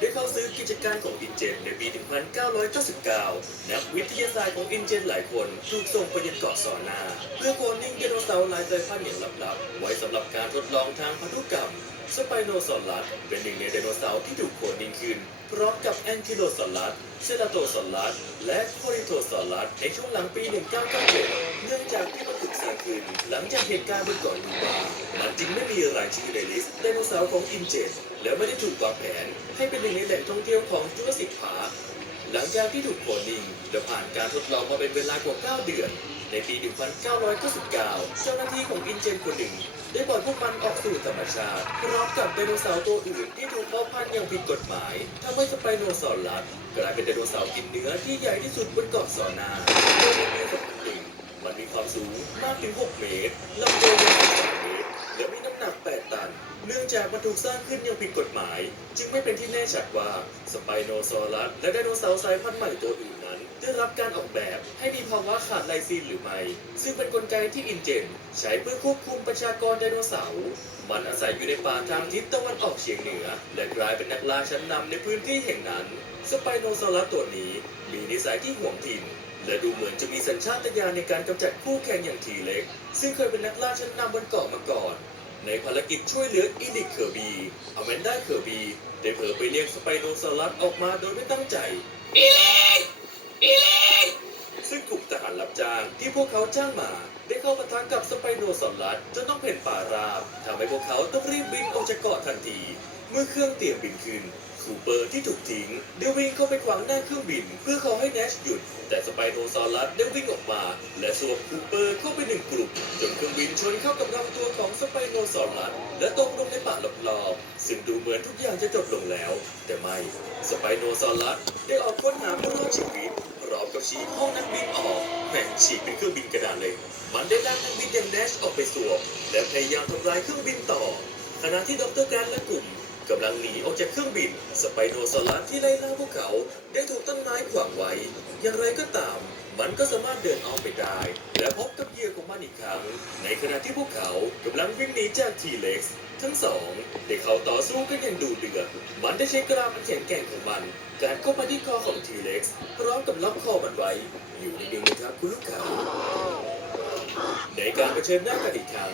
ได้เข้าซื้อกิจการของอินเจนในปี 1999 นักวิทยาศาสตร์ของอินเจนหลายคนถูกส่งไปยังเกาะซอนา เพื่อโคลนิ่งไดโนเสาร์หลายสายพันธุ์อย่างลับๆ ไว้สำหรับการทดลองทางพันธุกรรม สไปโนซอรัสเป็นหนึ่งในไดโนเสาร์ที่ถูกโคลนนิ่งขึ้น พร้อมกับแอนคิโลซอรัสเซราโตซอรัสและโคริโทซอรัสในช่วงหลังปี 1997 เนื่องจากที่มันถูกสร้างขึ้น หลังจากเหตุการณ์บนเกาะยูบามันจึงไม่มีรายชื่อในลิสต์ไดโนเสาร์ของอินเจนและไม่ได้ถูกวางแผน ให้เป็นหนึ่งในแหล่งท่องเที่ยวของจุลศิษย์พาร์คหลังจากที่ถูกโคลนนิ่งและผ่านการทดลองมาเป็นเวลากว่า 9 เดือน ในปี 1999 เจ้าหน้าที่ของอินเจนคนหนึ่ง ได้ปล่อยพวกมันออกสู่ธรรมชาติพร้อมกับไดโนเสาร์ตัวอื่นที่ถูกเพาะพันธุ์อย่างผิดกฎหมายทำให้สไปโนซอรัสกลายเป็นไดโนเสาร์กินเนื้อที่ใหญ่ที่สุดบนเกาะซอนาโดยในปี2001มันมีความสูงมากถึง 6 เมตรลำตัวยาว3เมตรและมีน้ำหนัก 8 ตัน เนื่องจากมันถูกสร้างขึ้นอย่างผิดกฎหมาย จึงไม่เป็นที่แน่ชัดว่าสไปโนซอรัสและไดโนเสาร์สายพันธุ์ใหม่ตัวอื่นนั้น ได้รับการออกแบบให้มีภาวะขาดไลซีนหรือไม่ ซึ่งเป็นนกลไกที่อินเจน ใช้เพื่อควบคุมประชากรไดโนเสาร์ มันอาศัยอยู่ในป่าทางทิศตะวันออกเฉียงเหนือ และกลายเป็นนักล่าชั้นนำในพื้นที่แห่งนั้น สไปโนซอรัสตัวนี้มีนิสัยที่ห่วงถิ่น และดูเหมือนจะมีสัญชาตญาณในการกำจัดคู่แข่งอย่างทีเล็ก ซึ่งเคยเป็นนักล่าชั้นนำบนเกาะมาก่อนในภารกิจช่วยเหลืออีดิคเคอร์บีอแมนดาเคอร์บีได้เผลอไปเรียกสไปโนซอรัสออกมาโดยไม่ตั้งใจ อีล็ก อีล็กซึ่งกลุ่มทหารรับจ้างที่พวกเขาจ้างมา ได้เข้าปะทะกับสไปโนซอรัสจนต้องเพ่นป่าราบทำให้พวกเขาต้องรีบบินออกจากเกาะทันที เมื่อเครื่องเตรียมบินขึ้น คูเปอร์ที่ถูกทิ้งได้วิ่งเข้าไปขวางหน้าเครื่องบิน เพื่อขอให้แนชหยุด แต่สไปโนซอรัสได้วิ่งออกมา และสวมคูเปอร์เข้าไปหนึ่งกลุ่มจนเครื่องบินชนเข้ากับลำตัวของสไปโนซอรัสและตกลงในป่ารอบๆซึ่งดูเหมือนทุกอย่างจะจบลงแล้ว แต่ไม่สไปโนซอรัสได้ออกค้นหาผู้รอดชีวิตพร้อมกับฉีกห้องนักบินออกแบ่งฉีกเป็นเครื่องบินกระดาษเลย มันได้ดันนักบินอย่างแนชออกไปสวมและพยายามทำลายเครื่องบินต่อขณะที่ดรแกรนและกลุ่ม กำลังหนีออกจากเครื่องบิน สไปโนซอรัสที่ไล่ล่าพวกเขาได้ถูกต้นไม้ขวางไว้ อย่างไรก็ตาม มันก็สามารถเดินออกไปได้ และพบกับเหยื่อของมันอีกครั้ง ในขณะที่พวกเขากำลังวิ่งหนีจากทีเล็กซ์ทั้งสองได้เข้าต่อสู้กันอย่างดูเดือด มันได้ใช้กรามอันแข็งแกร่งของมันการเข้ามาที่คอของทีเล็กซ์พร้อมกับล็อกคอมันไว้ อยู่ในงนะครับคุณลูกค้า ในการเผชิญหน้ากันอีกครั้ง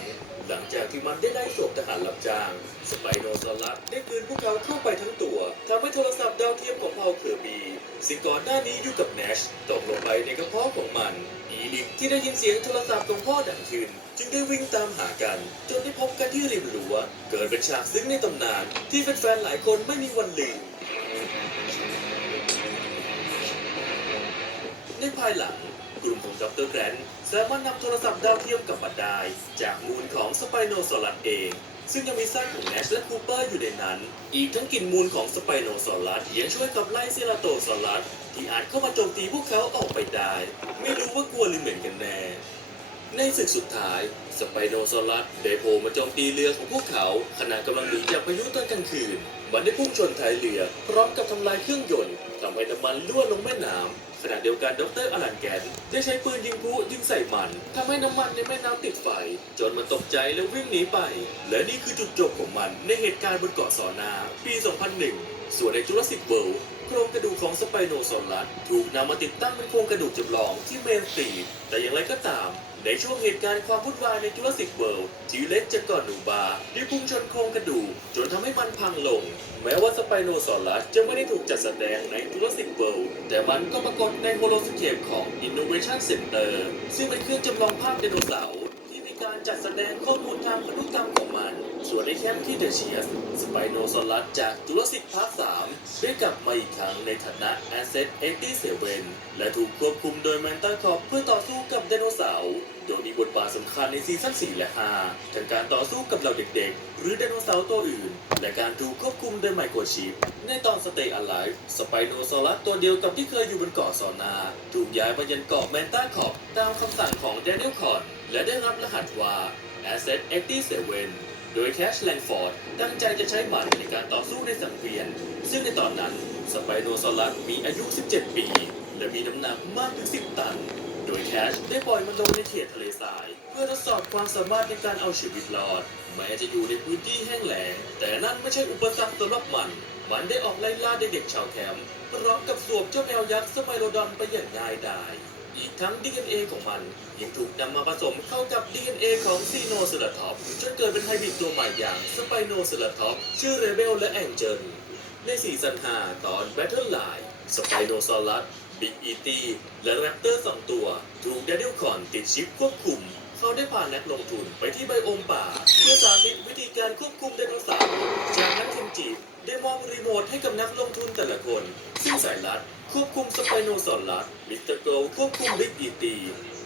หลังจากที่มันได้ไล่สวมทหารรับจ้าง สไปโนซอรัสได้คืนพวกเขาเข้าไปทั้งตัวทำให้โทรศัพท์ดาวเทียมของเผ่าเคอร์บีซึ่งก่อนหน้านี้อยู่กับแนชตกลงไปในกระเพาะของมัน อีลิกที่ได้ยินเสียงโทรศัพท์ของพ่อดังขึ้น จึงได้วิ่งตามหากัน จนได้พบกันที่ริมรั้วเกิดเป็นฉากซึ้งในตำนาน ที่แฟนๆหลายคนไม่มีวันลืมในภายหลังกลุ่มของดรแกรนท์ สามารถนำโทรศัพท์ดาวเทียมกลับมาได้ จากมูลของสไปโนซอรัสเอง ซึ่งยังมีซากของแนชและคูเปอร์อยู่ในนั้น อีกทั้งกลิ่นมูลของสไปโนซอรัสยังช่วยขับไล่เซราโตซอรัสที่อาจเข้ามาโจมตีพวกเขาออกไปได้ ไม่รู้ว่ากลัวหรือเหม็นกันแน่ในศึกสุดท้าย สไปโนซอรัสได้โผล่มาโจมตีเรือของพวกเขา ขณะกำลังหนีจากพายุตอนกลางคืน มันได้พุ่งชนท้ายเรือ พร้อมกับทำลายเครื่องยนต์ทำให้น้ำมันรั่วลงแม่น้ำขณะเดียวกันดรอลันแกนได้ใช้ปืนยิงพุยิงใส่มันทำให้น้ำมันในแม่น้ำติดไฟ จนมันตกใจแล้ววิ่งหนีไป และนี่คือจุดจบของมันในเหตุการณ์บนเกาะสอนา ปี 2001 ส่วนในจุลศิษย์เวิลด์ โครงกระดูกของสไปโนซอรัสถูกนำมาติดตั้งเป็นโครงกระดูกจำลองที่เมนสตรีทแต่อย่างไรก็ตาม ในช่วงเหตุการณ์ความวุ่นวายในจุลศิษย์เวิลด์ทีเล็กจากก่อนหนูบาได้พุ่งชนโครงกระดูกจนทำให้มันพังลง แม้ว่าสไปโนซอรัสจะไม่ได้ถูกจัดแสดงในจุลศิษย์เวิลด์แต่มันก็ปรากฏในโฮโลสเคปของ Innovation Center ซึ่งเป็นเครื่องจำลองภาพไดโนเสาร์ การจัดแสดงข้อมูลทางพันธุกรรมของมัน ส่วนในแคมป์ที่เดเชียสสไปโนซอรัสจากจุลศิษย์ภาค3ได้กลับมาอีกครั้งในฐานะ Asset 87และถูกควบคุมโดยแมนตาคอปเพื่อต่อสู้กับไดโนเสาร์โดยมีบทบาทสำคัญในซีซั่น4และ 5 ทั้งการต่อสู้กับเหล่าเด็กๆ หรือไดโนเสาร์ตัวอื่น และการถูกควบคุมโดยไมโครชิป ในตอน Stay Alive สไปโนซอรัสตัวเดียวกับที่เคยอยู่บนเกาะซอนา ถูกย้ายมายังเกาะแมนตาคอปตามคำสั่งของแดเนียลคอน และได้รับรหัสว่า Asset 87โดยแคชแลนฟอร์ดตั้งใจจะใช้มันในการต่อสู้ในสังเวียน ซึ่งในตอนนั้นสไปโนซอรัสมีอายุ 17 ปี และมีน้ำหนักมากถึง 10 ตัน โดยแคชได้ปล่อยมันลงในเขตทะเลทราย เพื่อทดสอบความสามารถในการเอาชีวิตรอด แม้จะอยู่ในพื้นที่แห้งแล้งแต่นั่นไม่ใช่อุปสรรคสำหรับมัน มันได้ออกไล่ล่าเด็กๆชาวแคมป์พร้อมกับสวมเจ้าแมวยักษ์สไปโรดอนไปอย่างง่ายดาย อีกทั้ง DNA ของมันยังถูกนำมาผสมเข้ากับ DNA ของซีโนเซราทอปจนเกิดเป็นไฮบริดตัวใหม่อย่างสไปโนเซราทอปชื่อเรเบลและแองเจิลในซีซั่น5ตอน Battle Line สไปโนซอรัสบิ๊กอีตีและแรปเตอร์สองตัว ถูกแดเนียลคอนติดชิปควบคุม เขาได้พานักลงทุนไปที่ไบโอมป่า เพื่อสาธิตวิธีการควบคุมไดโนเสาร์จากนั้นเคนจิได้มอบรีโมทให้กับนักลงทุนแต่ละคน ซึ่งสายลัด ควบคุมสไปโนซอรัสมิสเตอร์โกลควบคุมบิ๊กอีตี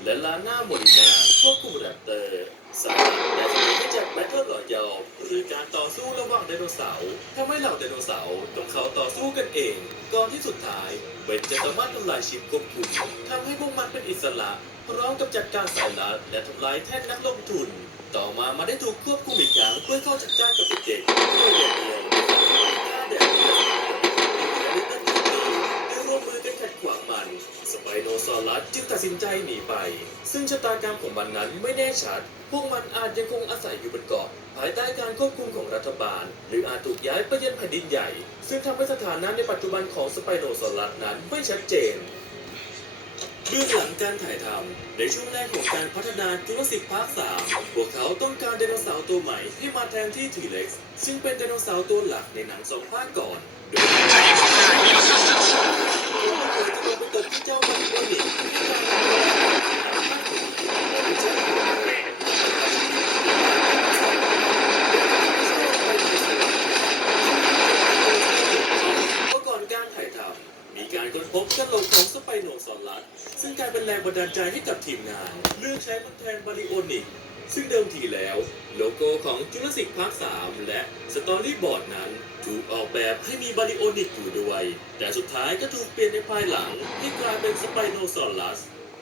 และลาน่าโมรินาควบคุมแรปเตอร์สายลัดได้ผลิตมาจากแบทเทิลรอยัลหรือการต่อสู้ระหว่างไดโนเสาร์ทำให้เหล่าไดโนเสาร์ต้องเขาต่อสู้กันเอง ก่อนที่สุดท้ายเวนจะสามารถทำลายชิปควบคุมทำให้พวกมันเป็นอิสระพร้อมกับจัดการสายลัดและทำลายแท่นนักลงทุน ต่อมามาได้ถูกควบคุมอีกครั้งเพื่อเข้าจัดการกับเด็กๆด้วยเดียว ตัดสินใจหนีไป ซึ่งชะตากรรมของมันนั้นไม่แน่ชัด พวกมันอาจยังคงอาศัยอยู่บนเกาะภายใต้การควบคุมของรัฐบาล หรืออาจถูกย้ายไปยังแผ่นดินใหญ่ ซึ่งทำให้สถานะในปัจจุบันของสไปโนซอรัสนั้นไม่ชัดเจนเบื้องหลังการถ่ายทำในช่วงแรกของการพัฒนาจุลศิษย์ภาค3พวกเขาต้องการไดโนเสาร์ตัวใหม่ให้มาแทนที่ทีเล็กซ์ซึ่งเป็นไดโนเสาร์ตัวหลักในหนังสองภาคก่อนโดยที่จะลงไปตกที่เจ้าบันโอนิ มีการค้นพบกระโหลกของสไปโนซอรัสซึ่งกลายเป็นแรงบันดาลใจให้กับทีมงาน เลือกใช้มันแทนบาริโอนิกซึ่งเดิมทีแล้ว โลโก้ของจุลศิษย์ภาค3และสตอรี่บอร์ดนั้น ถูกออกแบบให้มีบาริโอนิกอยู่ด้วย แต่สุดท้ายก็ถูกเปลี่ยนในภายหลังให้กลายเป็นสไปโนซอรัส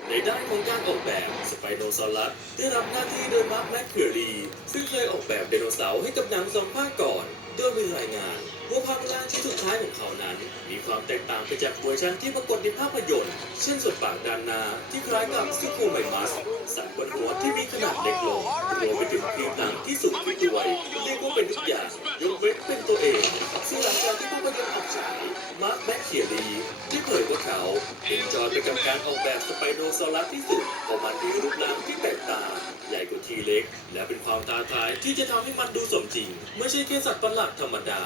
ในด้านของการออกแบบสไปโนซอรัสได้รับหน้าที่โดยมาร์คแมคเคอรีซึ่งเคยออกแบบไดโนเสาร์ให้กับหนังสองภาคก่อนโดยมีรายงาน ว่าภาพล่างชิ้นสุดท้ายของเขานั้น มีความแตกต่างไปจากเวอร์ชันที่ปรากฏในภาพยนตร์ เช่นส่วนปากด้านหน้าที่คล้ายกับซูโคไมมัส สันบนหัวที่มีขนาดเล็กลงรวมไปถึงผิวหนังที่สูงขึ้นด้วยเรียกว่าเป็นทุกอย่างยกเว้นเป็นตัวเองซึ่งหลังจากที่ภาพยนตร์ออกฉายมาร์คแมคเคียรีได้เผยว่าเขาเอนจอยไปกับการออกแบบสไปโนซอรัสที่สุดเพระมันมีรูปร่างที่แปลกต่างใหญ่กว่าทีเล็ก และเป็นความท้าทายที่จะทำให้มันดูสมจริง ไม่ใช่แค่สัตว์ประหลาดธรรมดา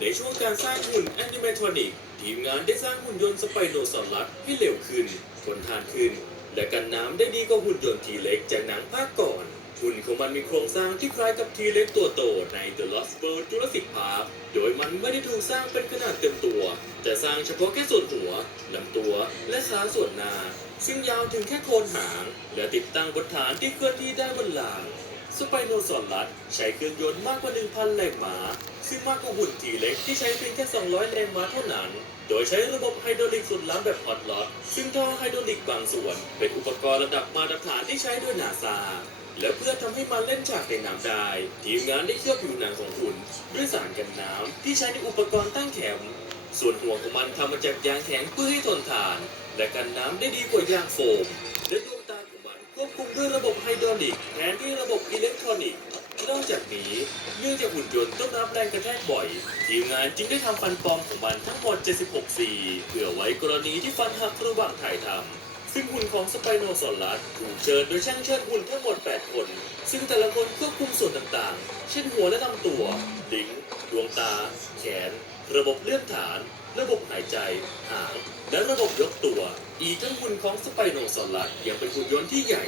ในช่วงการสร้างหุ่นแอนิเมทรอนิกทีมงานได้สร้างหุ่นยนต์สไปโนซอรัสให้เร็วขึ้นทนทานขึ้น และกันน้ำได้ดีกว่าหุ่นยนต์ทีเล็กจากหนังภาคก่อนหุ่นของมันมีโครงสร้างที่คล้ายกับทีเล็กตัวโตใน The Lost World Jurassic Park โดยมันไม่ได้ถูกสร้างเป็นขนาดเต็มตัว แต่สร้างเฉพาะแค่ส่วนหัวลำตัว และขาส่วนหน้าซึ่งยาวถึงแค่โคนหาง และติดตั้งบนฐานที่เคลื่อนที่ได้บนหลัง สไปโนซอรัสใช้เครื่องยนต์มากกว่า 1,000 แรงม้า ซึ่งมากกว่าหุ่นทีเล็กที่ใช้เพียงแค่ 200 แรงม้าเท่านั้น โดยใช้ระบบไฮดรอลิกสุดล้ำแบบฮอตล็อตซึ่งท่อไฮดรอลิกบางส่วน เป็นอุปกรณ์ระดับมาตรฐานที่ใช้โดยนาซาและเพื่อทำให้มันเล่นฉากในน้ำได้ ทีมงานได้เคลือบผิวหนังของหุ่นด้วยสารกันน้ำที่ใช้ในอุปกรณ์ตั้งแคมป์ส่วนหัวของมันทำมาจากยางแข็งเพื่อให้ทนทาน และกันน้ำได้ดีกว่ายางโฟมและดวงตาของมัน ควบคุมด้วยระบบไฮดรอลิกแทนที่ระบบอิเล็กทรอนิกส์ นอกจากนี้เนื่องจากหุ่นยนต์ต้องรับแรงกระแทกบ่อย ทีมงานจึงได้ทำฟันปลอมของมันทั้งหมด 76 ซี่เพื่อไว้กรณีที่ฟันหักระหว่างถ่ายทำซึ่งหุ่นของสไปโนซอรัสถูกเชิญโดยช่างเชิดหุ่นทั้งหมด 8 คน ซึ่งแต่ละคนควบคุมส่วนต่างๆ เช่นหัวและลำตัวลิ้นดวงตา แขน ระบบเลื่อนฐาน ระบบหายใจ หาง และระบบยกตัว อีกทั้งหุ่นของสไปโนซอรัสยังเป็นหุ่นยนต์ที่ใหญ่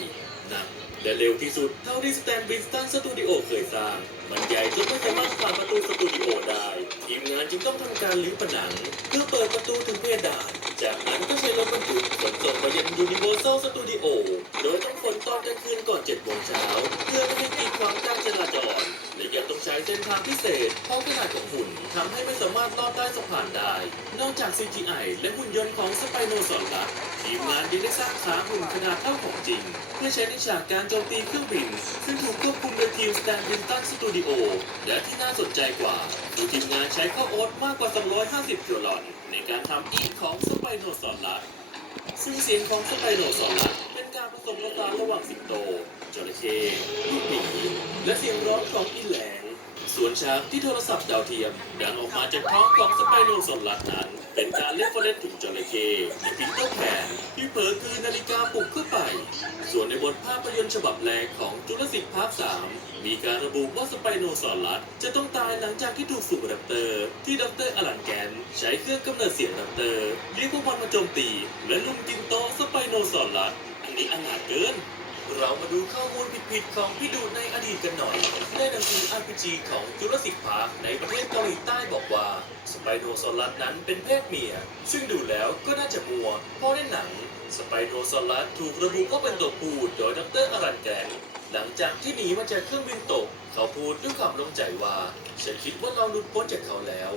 หนักและเร็วที่สุดเท่าที่สแตนบินสตันสตูดิโอเคยสร้าง มันใหญ่จนไม่สามารถผ่านประตูสตูดิโอได้ ทีมงานจึงต้องทำการลื้อผนัง เพื่อเปิดประตูถึงเพดาน จากนั้นก็ใช้รถบรรทุกขนส่งไปยังยูนิเวอร์แซลสตูดิโอโดยต้องขนตอนกลางคืนก่อน7โมงเช้าเพื่อ เส้นทางพิเศษ เพราะขนาดของหุ่นทำให้ไม่สามารถลอดใต้สะพานได้ นอกจาก CGI และหุ่นยนต์ของสไปโนซอรัสทีมงานยังได้สร้างขาหุ่นขนาดเท่าของจริง เพื่อใช้ในฉากการโจมตีเครื่องบิน ซึ่งถูกควบคุมโดยทีมสแตนบินตันสตูดิโอและที่น่าสนใจกว่าคือทีมงานใช้ข้าวโอ๊ตมากกว่า 250กิโลอนในการทำอีกของสไปโนซอรัสซึ่งเสียงของสไปโนซอรัสเป็นการผสมผสานระหว่างสิงโตจระเข้ลูกหมีและเสียงร้องของอีแหลง สวนฉากที่โทรศัพท์ดาวเทียมดังออกมาจากท้องของสไปโนซอลัสนั้น เป็นการเล่นฟอเรนถึงจระเข้ในปีเตอร์แพนที่เผลอคือนาฬิกาปลุกเข้าไป ส่วนในบทภาพยนตร์ฉบับแรกของจุลศิษย์ภาค3มีการระบุว่าสไปโนซอลัสจะต้องตายหลังจากที่ถูกสุ่มแรปเตอร์ที่ดับเตอร์อลันแกน ใช้เครื่องกำเนิดเสียงแรปเตอร์เรียกพวกมันมาโจมตี และลุมกินโต๊ะสไปโนซอลัสอันนี้อนาถเกิน เรามาดูข้อมูลผิดๆของพี่ดูในอดีตกันหน่อยในหนังสือ RPG ของจุลศิษย์พาร์คในประเทศเกาหลีใต้บอกว่า สไปโนซอลัสนั้นเป็นเพศเมีย ซึ่งดูแล้วก็น่าจะมัว เพราะในหนัง สไปโนซอลัสถูกระบุว่าเป็นตัวผู้โดยดรอรันแกนหลังจากที่หนีมาจากเครื่องบินตก เขาพูดด้วยความลงใจว่า ฉันคิดว่าเราหลุดพ้นจากเขาแล้ว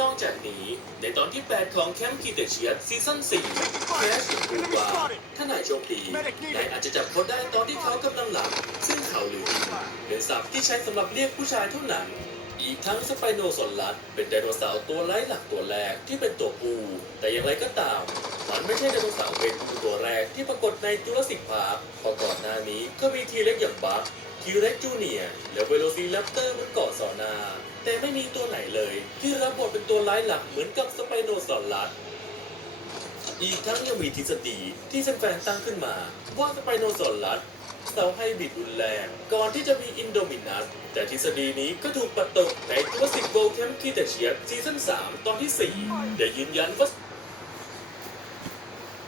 นอกจากนี้ ในตอนที่ 8 ของแคมป์คีเตเชียสซีซั่น4แคสพูดว่าถ้านายโชคดีนายอาจจะจับเขาได้ตอนที่เขากำลังหลับ ซึ่งเขาหรือเป็นศัพท์ที่ใช้สำหรับเรียกผู้ชายเท่านั้น อีกทั้งสไปโนซอลัสเป็นไดโนเสาร์ตัวไร้หลักตัวแรกที่เป็นตัวผู้แต่อย่างไรก็ตามมันไม่ใช่ไดโนเสาร์เป็นผู้ตัวแรกที่ปรากฏในจุลศิษย์พาร์คเพราะก่อนหน้านี้ก็มีทีเล็กอย่างบัค ทีเร็กจูเนียและเวโรซีแรปเตอร์บนเกาะซอนา แต่ไม่มีตัวไหนเลย ที่รับบทเป็นตัวร้ายหลักเหมือนกับสไปโนซอลัสอีกทั้งยังมีทฤษฎีที่แฟนๆตั้งขึ้นมา ว่าสไปโนซอลัสเสาให้บิดรุนแรง ก่อนที่จะมีอินโดมินัส แต่ทฤษฎีนี้ก็ถูกปัดตกในตัวสิกโกลแคมป์คีเตเชียซีซั่น3 ตอนที่ 4 ได้ยืนยันว่า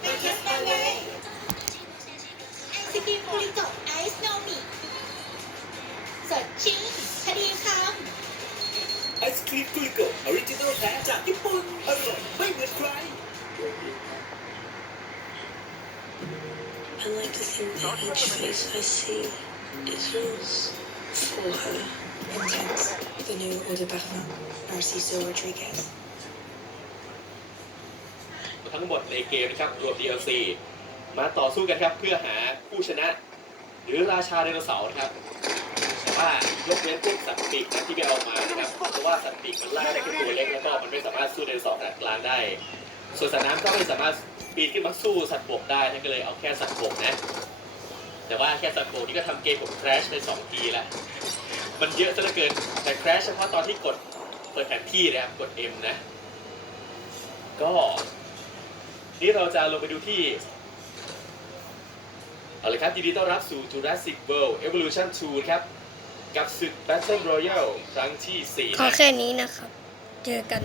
มาแคสมาไงไอศกรีมโอริโกะ รีมกุลิโกออริจินอลแท้จากญี่ปุ่น อร่อยไม่เหมือนใคร I like to think that each face I see is yours for her. Intense. The new Eau de Parfum, Narciso Rodriguez. ทั้งหมดในเกมนะครับรวม DLC มาต่อสู้กันครับเพื่อหาผู้ชนะ หรือราชาไดโนเสาร์นะครับแต่ ว่ายกเว้นพวกสัตว์ปีกนะที่ไม่เอามานะครับเพราะว่าสัตว์ปีกมันล่าได้แค่ตัวเล็กแล้วก็มันไม่สามารถสู้ไดโนสาร์ขนาดกลางได้ ส่วนสัตว์น้ำก็ไม่สามารถปีนขึ้นมาสู้สัตว์บกได้นั่นก็เลยเอาแค่สัตว์บกนะแต่ว่าแค่สัตว์บกนี่ก็ทำเกมผม crash ไปสองทีแล้วมันเยอะซะเหลือเกินแต่ crash เฉพาะตอนที่กดเปิดแผนที่นะครับกด M นะ ก็นี่เราจะลงไปดูที่เอาลยครับยินดีต้อนรับสู่ Jurassic World Evolution 2 ครับ กับศึก Battle Royale ครั้งที่4ขอแค่นี้นะครับ เจอกัน